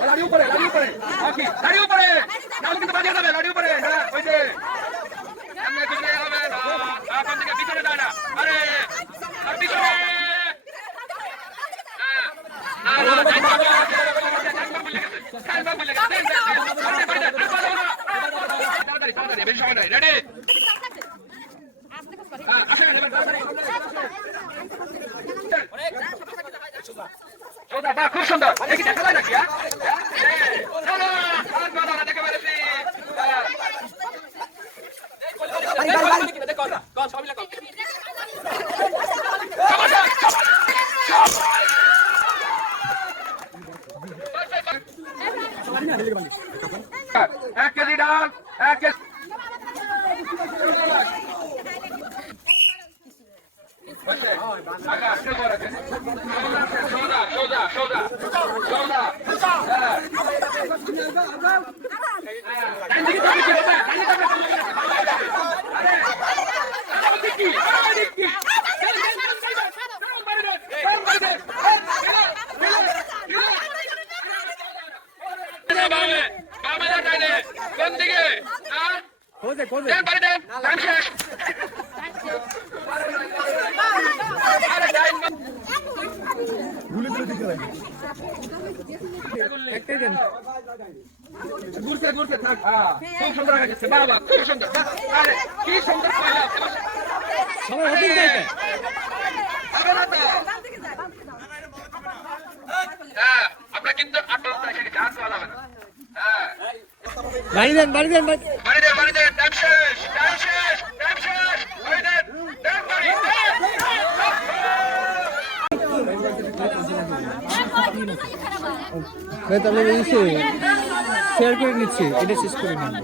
লাড়ি উপরে লাড়ি উপরে নাম কিন্তু বাজিয়ে যাবে লাড়ি উপরে হ্যাঁ ওই যে সামনে পিছনে হবে না আপন দিকে পিছনে যায় না আরে আর পিছনে বেশি সময় নাই রেডি খুব সুন্দর দেখি দেখা যায় নাকি দেখে পেরেছি এক কেজি ডাল এক কেজি ঘুরতে ঘুরতে থাক খুব সুন্দর হয়েছে বাবা খুব সুন্দর আরে কি সুন্দর আপনার কিন্তু বাড়ি দেন বাড়ি দেন টাইম শেষ বাড়ি দেন তাহলে শেয়ার করে নিচ্ছি এটা শেষ করে নিন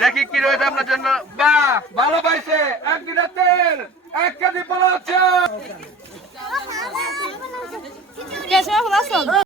দেখি কি রয়েছে আপনার জন্য বাহ ভালো পাইছে 1 লিটার তেল 1 কেজি পোলাও চাল